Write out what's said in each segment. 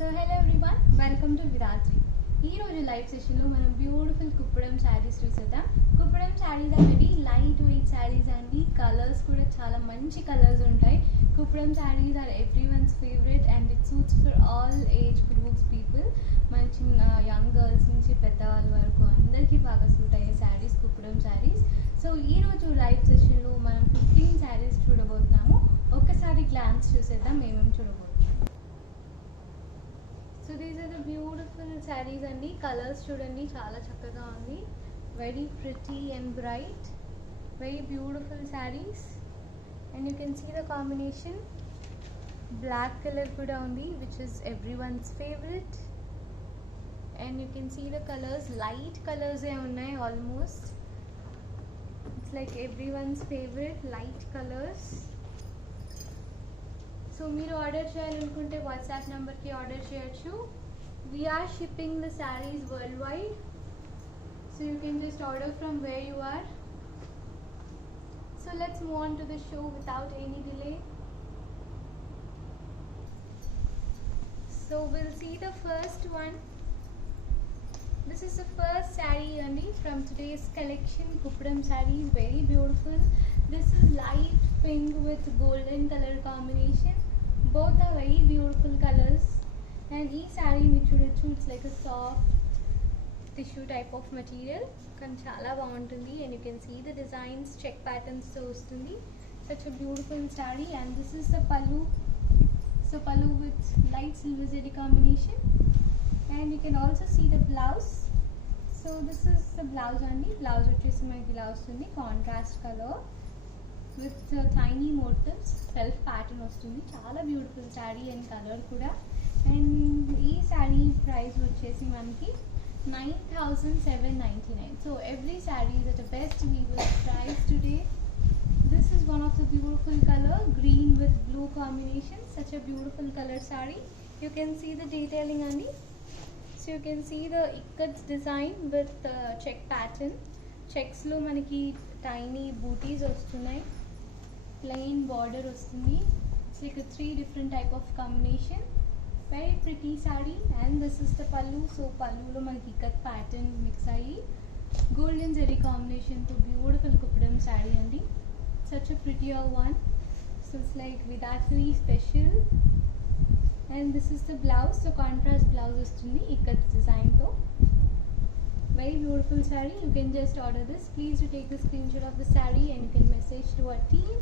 So hello everyone, welcome to Viratri. ఈ రోజు live సెషన్లో మనం బ్యూటిఫుల్ కుప్పడం శారీస్ చూసేద్దాం. కుప్పడం శారీస్ అనేవి లైట్ వెయిట్ శారీస్ అండి. కలర్స్ కూడా చాలా మంచి కలర్స్ ఉంటాయి. Kuppadam saris or every once favourite and it suits for all age groups people. మన చిన్న యంగ్ గర్ల్స్ నుంచి పెద్దవాళ్ళ వరకు అందరికీ బాగా సూట్ అయ్యే శారీస్ కుప్పడం శారీస్. సో ఈరోజు లైవ్ సెషన్లో మనం 15 శారీస్ చూడబోతున్నాము. ఒక్కసారి గ్లాన్స్ చూసేద్దాం ఏమేమి చూడబోతున్నాం. So these are the beautiful sarees అండి. కలర్స్ చూడండి చాలా చక్కగా ఉంది. Very pretty and bright, very beautiful sarees. And you can see the combination. Black colour కూడా ఉంది which is everyone's favourite. And you can see the colours, light కలర్సే ఉన్నాయి almost. It's like everyone's favourite light colours. So మీరు order చేయాలనుకుంటే WhatsApp నెంబర్కి order చేయొచ్చు. We're shipping the sarees worldwide, so you can just order from where you are. So let's move on to the show without any delay. So will see the first one. This is the first saree only from today's collection, Kuppadam sarees, very beautiful. This is light pink with golden color combination. Both are very beautiful colors. And each saree it's like a soft tissue type of material. Kanchala baguntundi, and you can see the designs, check patterns so ustundi. Such a beautiful saree. And this is the pallu. So pallu with light silver zari combination. And you can also see the blouse. So this is the blouse only. Blouse వచ్చేసి మనకి ఇలా వస్తుంది, contrast colour with tiny motifs, self pattern వస్తుంది. చాలా beautiful sari and colour కూడా. And ఈ sari price వచ్చేసి మనకి 9,799. So every sari is at best weavers price today. This is one of the beautiful color, green with blue combination. Such a beautiful color saree. You can see the detailing only. So you can see the ikat design with check pattern. Checks lo manaki tiny booties vastunayi, plain border vastundi. It's like a 3 different type of combination. Very pretty saree. And this is the pallu. So pallu lo manaki ikat pattern mix ayi golden zari combination to beautiful Kuppadam saree andi. Such a prettier one. So it's like Vidatri special. And this is the blouse. So contrast blouse vastundi ikat design tho. Very beautiful saree. You can just order this. Please do take the screenshot of the saree and you can message to our team.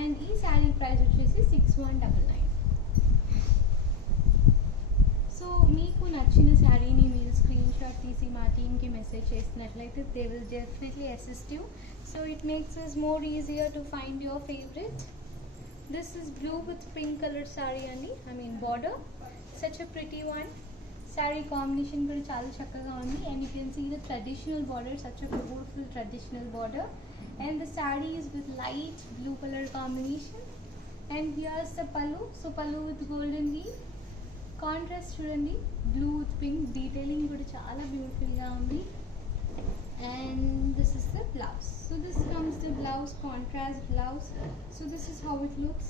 And ee saree price vachesi 6199. So meeku nachina saree ni meer screenshot teesi ma team ki message chesinatlaithe they will definitely assist you. So it makes us more easier to find your favorite. This is blue with pink color saree ani, border. Such a pretty one. Saree combination kuda chaala chakkaga undi. And you can see the traditional border, such a beautiful traditional border. And the saree is with light blue color combination. And here's the pallu. So pallu with golden weave. Contrast chudandi, blue with pink. Detailing kuda chaala beautiful ga undi. And this is the blouse. So this comes the blouse, contrast blouse. So this is how it looks.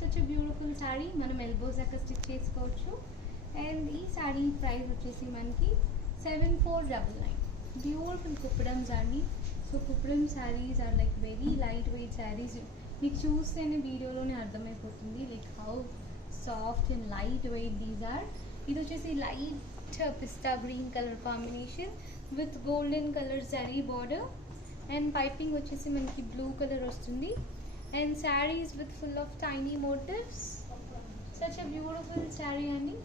Such a beautiful saree. Manam elbows akka stitch chesukochu. And ee saree price vachesi manaki 7499. Beautiful Kuppadam saree. So Kuppadam sarees are like very lightweight sarees. Meeku chustene video lone ardhamayipotundi like how soft and lightweight these are. Idu vachesi light pista green color combination with golden color zari border. And piping vachesi manaki blue color vastundi. And sarees with full of tiny motifs. Such a beautiful saree andi.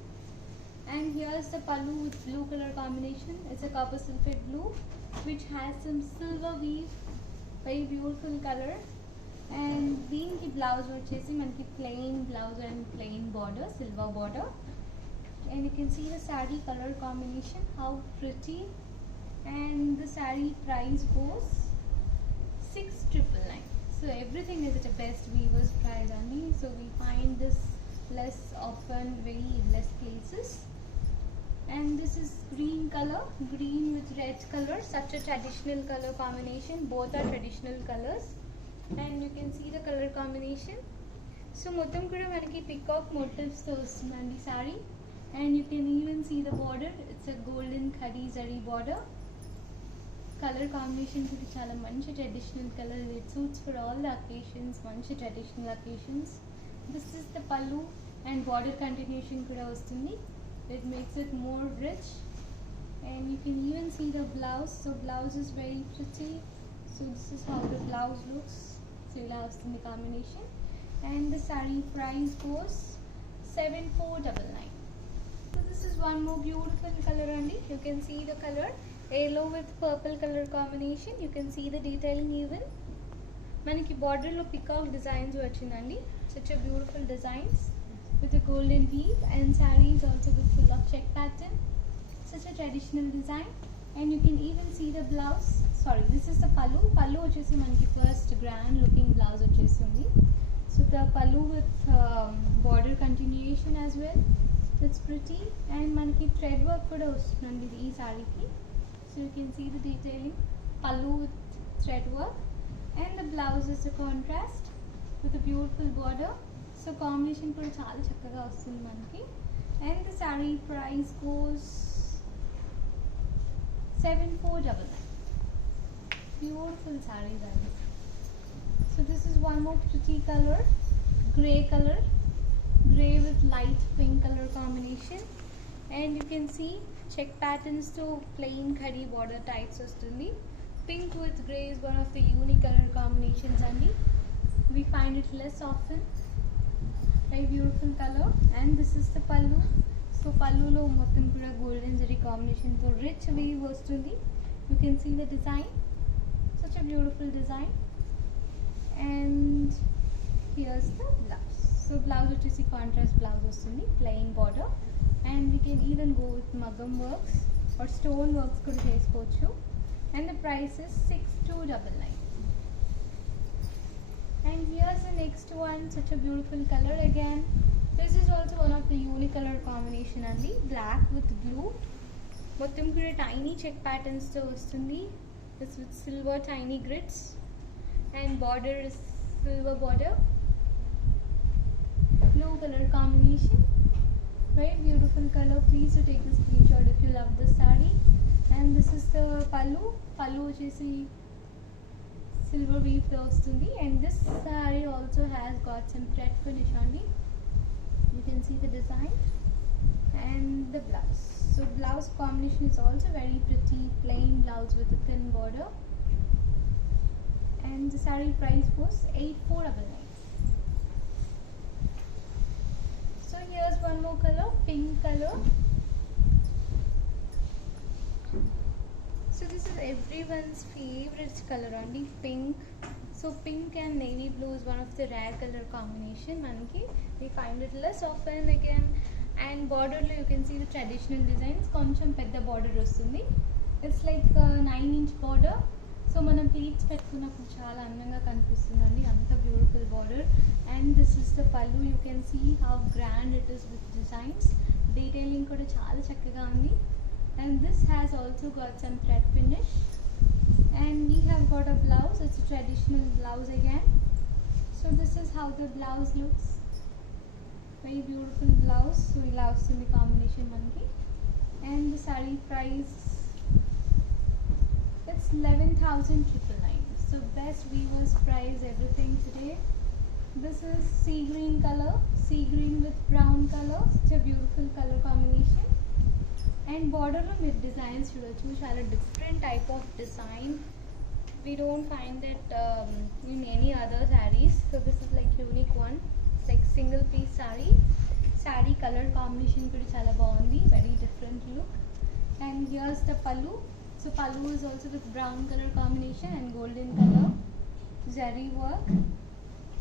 And here's the pallu with blue color combination. It's a copper sulphate blue which has some silver weave. Very beautiful color. And deenki blouse vachesi manaki plain blouse and plain border, silver border. And you can see the saree color combination, how pretty. And the saree price goes 6,999. So everything is at a best weavers price only. So we find this less often, very less places. And this is green color, green with red color. Such a traditional color combination. Both are traditional colors. And you can see the color combination. So మొత్తం కూడా మనకి peacock motifs తో వస్తుందండి sorry. and you can even see the border. It's a golden khadi zari border. Color combination kuda chala manchi traditional color. It suits for all the occasions, manchi traditional occasions. This is the pallu and border continuation kuda vastundi. It makes it more rich, and you can even see the blouse. So blouse is very pretty. So this is how the blouse looks. So ila vastundi combination, and the saree price goes 7499. So this is one more beautiful color only. You can see the color yellow with purple color combination. You can see the detailing even. Manaki border lo peacock designs vachindandi. Such a beautiful designs with a golden weave, and saree is also with full of check pattern. Such a traditional design, and you can even see the blouse. Sorry, this is the pallu. Pallu vachesi manaki first grand looking blouse vachestundi. So the pallu with border continuation as well. It's pretty, and manaki thread work kuda vastundi ee saree ki. So you can see the detailing. Pallu with thread work, and the blouse is a contrast with a beautiful border. So combination kuda chaala chakkaga vastundi manaki, and the saree price goes 7499. Beautiful sarees are. So this is one more pretty color, grey color. Grey with light pink color combination, and you can see check patterns to plain khadi border types vastundi. Pink with grey is one of the unique color combinations andi. We find it less often. Very beautiful color, and this is the pallu. So pallu lo mottam kuda golden zari combination to rich weave vastundi. You can see the design. Such a beautiful design, and here's the blouse. So blouse vachesi contrast blouse vastundi, plain border, and we can even go with magam works or stone works kuda chesukochu, and the price is 6299. And here's the next one. Such a beautiful color again. This is also one of the unique color combination andi. Black with blue, mottam kuda tiny check patterns to vastundi. This with silver tiny grids, and border is silver border. Blue color combination, very beautiful color. Please do take the screenshot if you love this saree. And this is the pallu. Pallu vachesi silver weave tho vastundi, and this saree also has got some thread finish on it. You can see the design, and the blouse. So blouse combination is also very pretty, plain blouse with a thin border, and the saree price was 8499. So here's one more color, pink color. So this is everyone's favorite color only, pink. So pink and navy blue is one of the rare color combination manaki. We find it less often again. And border lo you can see the traditional designs. Koncham pedda border vastundi. It's like a 9-inch border. So manam pleats pettukunnappudu chaala andanga kanipistundandi, anta beautiful border. And this is the pallu. You can see how grand it is with designs. Detailing kuda chaala chakkaga undi, and this has also got some thread finish. And we have got a blouse. It's a traditional blouse again. So this is how the blouse looks. Very beautiful blouse. So ila vastundi combination manaki, and the saree price, it's 11,999. So best weavers price everything today. This is sea green color, sea green with brown color. Such a beautiful color combination. And border lo meer designs chudochu, chala different type of design. We don't find that in any other sarees. So this is like unique one. It's like single piece saree. Saree color combination kuda chala baagundi, very different look. And here's the pallu. So pallu is also with brown color combination and golden color zari work.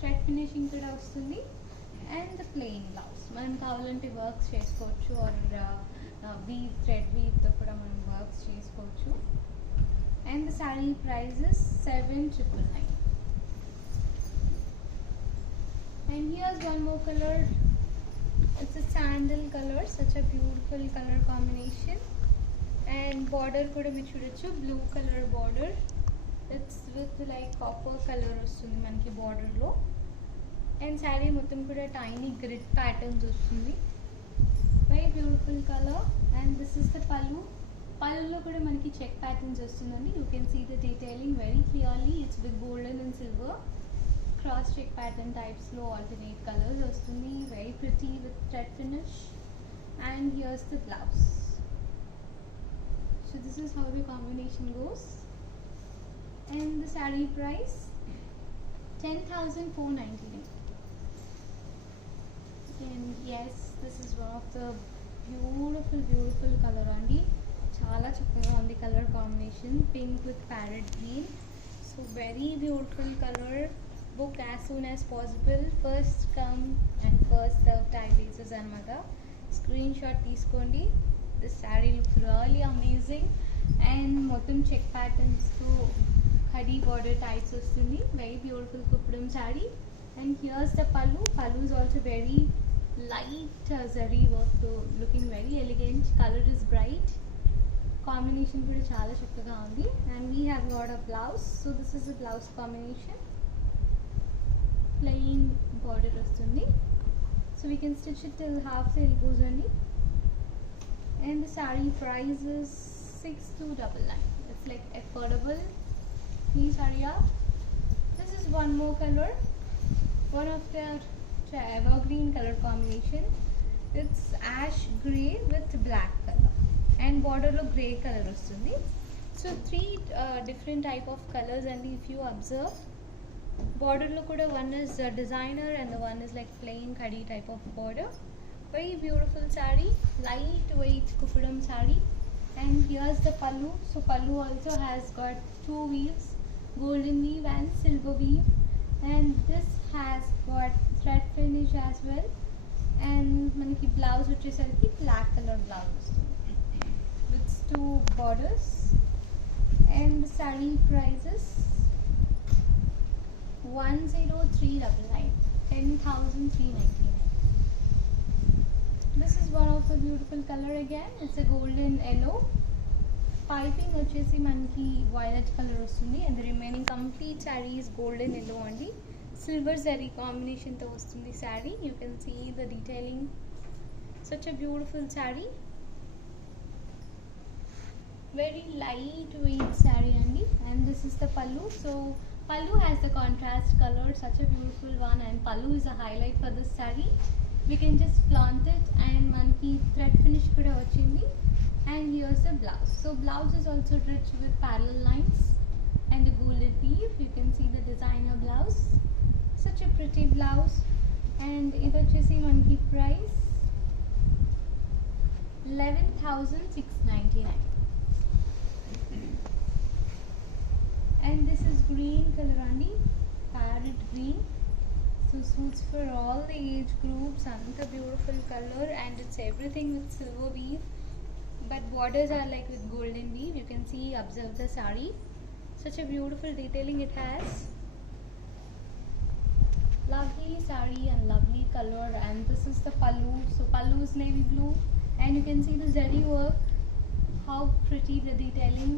Thread finishing kuda vastundi, and the plain blouse. Manam kavalante works chesukochu, or weave, thread weave తో కూడా మనం works చేసుకోవచ్చు. And the saree price is 7999. And here's one more color. It's a sandal color. Such a beautiful color combination. And border kuda మీరు చూడొచ్చు, blue color border. It's with like copper color వస్తుంది మనకి border లో. And saree మొత్తం కూడా tiny grid patterns వస్తుంది. Very beautiful beautiful color. And this is the pallu. Pallulo kuda manaki check patterns vastundandi. You can see the detailing very clearly. It's with golden and silver cross check pattern types lo alternate colors vastundi. Very pretty with thread finish. And here's the blouse. So this is how the combination goes. And the saree price 10,499. And yes, this is one of the beautiful color andi. Chala chakkaga undi color combination, pink with parrot green. So very beautiful color. Book as soon as possible. First come and first serve type basis anamata. Screenshot తీసుకోండి. This saree looks really amazing and మొత్తం check patterns తో khadi border types వస్తుంది. Very beautiful kupudam saree. And here's the pallu. Pallu is also very light zari work, so looking very elegant. Color is bright. Combination kuda chala chakkaga undi. And we have got a blouse. So this is the blouse combination. Plain border vastundi. So we can stitch it till half the elbows only. And the saree price is 6299. It's like affordable. Please hurry up. This is one more color. One of their evergreen color combination. It's ash grey with black color and border lo grey color vastundi. So three different type of colors, and if you observe, border lo kuda one is designer and the one is like plain khadi type of border. Very beautiful saree, lightweight kupudam saree. And here's the pallu. So pallu also has got two weaves, golden weave and silver weave, and this has got thread finish as well. And manaki blouse vachesariki black color blouse with two borders. And the saree prices 10399, 10,399. This is one of the beautiful color again. It's a golden yellow. Piping వచ్చేసి మనకి violet color వస్తుంది, and the remaining complete saree is golden yellow only. Silver zari combination తో వస్తుంది saree. You can see the detailing. Such a beautiful saree. Very lightweight saree andi. And this is the pallu. So pallu has the contrast color, such a beautiful one, and pallu is a highlight for this saree. We can just flaunt it, and manki thread finish kuda vachindi. And here's the blouse. So blouse is also rich with parallel lines and the golden weave. You can see the designer blouse. Such a pretty blouse. And it vachesi manki price 11,699. And this is green color andi, parrot green. So suits for all the age groups. Anta beautiful color, and it's everything with silver weave, but borders are like with golden weave. You can see, observe the saree. Such a beautiful detailing it has. Lovely saree and lovely color. And this is the pallu. So pallu is navy blue, and you can see the zari work, how pretty the detailing.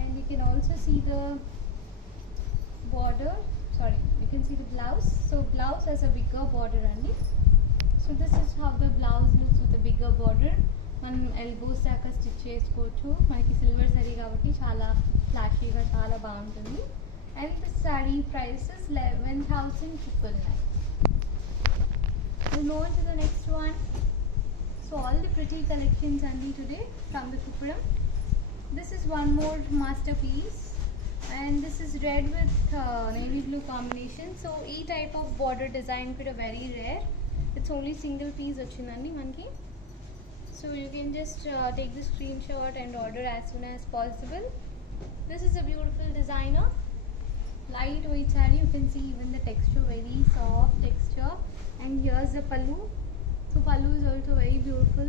And you can also see the border, sorry, you can see the blouse. So blouse has a bigger border only. So this is how the blouse looks with a bigger border. మనం elbows దాకా stitch చేసుకోవచ్చు. మనకి silver zari కాబట్టి చాలా ఫ్లాషీగా చాలా బాగుంటుంది. And the saree price is 11,999. We'll move on to the next one. So all the pretty collections andi today from the kupudam. This is one more masterpiece, and this is red with navy blue combination. So e type of border design kuda very rare. It's only single piece vachindandi manki. So you can just take the screenshot and order as soon as possible. This is a beautiful designer, lightweight saree. You can see even the texture, very soft texture. And here's the pallu. So pallu is also very beautiful,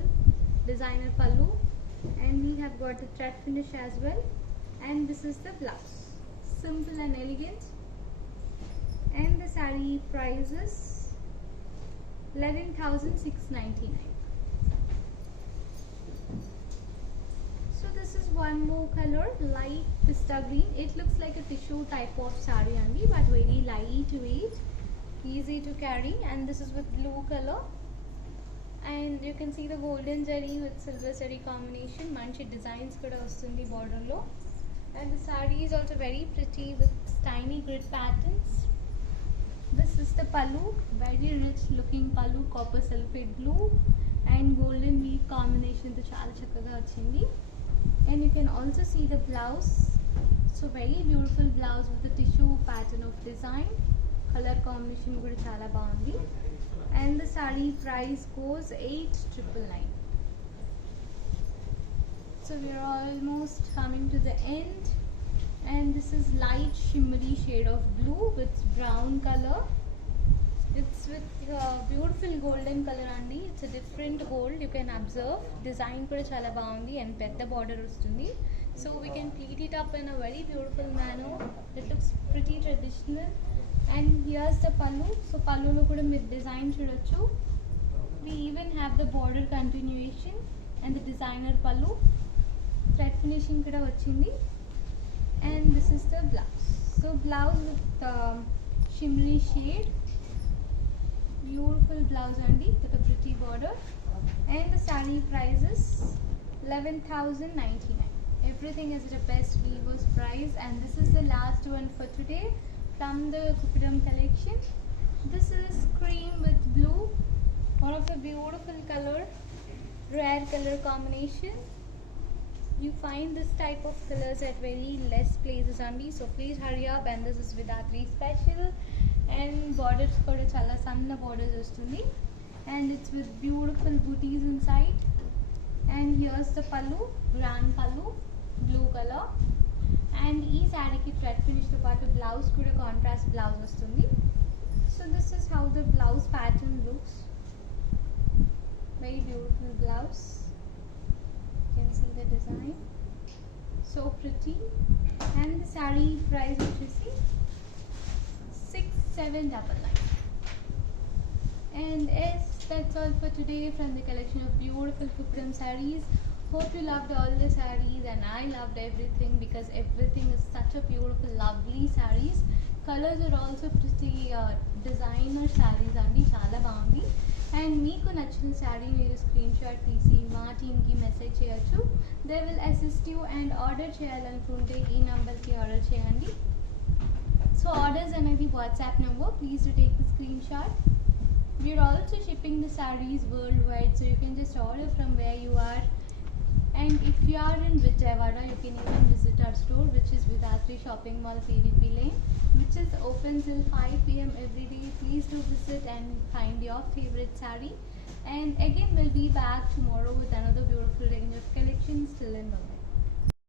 designer pallu. And we have got the thread finish as well. And this is the blouse, simple and elegant. And the saree price is 11,699. So this is one more color, light pista green. It looks like a tissue type of saree only, but very lightweight, easy to carry. And this is with blue color. And you can see the golden zari with silver zari combination. Manchi designs kuda vastundi border lo. And the saree is also very pretty with tiny grid patterns. This is the pallu, very rich looking pallu, copper sulphate blue and golden weave combination to chala chakkaga vachindi. And you can also see the blouse. So very beautiful blouse with the tissue pattern of design. Color combination kuda chala baagundi. And the saree price goes 8,999. So we are almost coming to the end, and this is light shimmery shade of blue with brown color. It's with beautiful golden color andi. It's a different gold, you can observe. Design kuda chala baagundi and pedda border ustundi. So we can pleat it up in a very beautiful manner. It looks pretty traditional. And here's the pallu. So pallu lo kuda meer design chudochu. We even have the border continuation and the designer pallu. Thread finishing kuda vachindi. And this is the blouse. So blouse with shimmery shade. Beautiful blouse andi with a pretty border. And the saree price is 11,099. Everything is at a best weavers price. And this is the last one for today from the Kupidam collection. This is cream with blue. One of the beautiful color, rare color combination. You find this type of colors at very less places only, so please hurry up. And this is Vedatri special, and borders kuda chala sanna borders vastundi, and it's with beautiful booties inside. And here's the pallu, grand pallu, blue color. And ee saree ki thread finish to paatu blouse kuda contrast blouse vastundi. So this is how the blouse pattern looks. Very beautiful blouse. You can see the design, so pretty. And the saree price, which you see, 6,799. And yes, that's all for today from the collection of beautiful Kupidam sarees. Hope you loved all the sarees, and I loved everything because everything is such a beautiful, lovely sarees. Colors are also pretty designer sarees andi, chala baagundi. And meeku nachina saree meeru screenshot teesi ma team ki message cheyochu. They will assist you, and order cheyalanunte ee number ki order cheyandi. So orders anadi WhatsApp number, please to take the screenshot. We are also shipping the sarees worldwide, so you can just order from where you are. And if you are in Vijayawada, you can even visit our store, which is Vedatri Shopping Mall, PVP Lane, which is open till 5 PM every day. Please do visit and find your favorite saree. And again, we'll be back tomorrow with another beautiful range of collections. Till then, bye.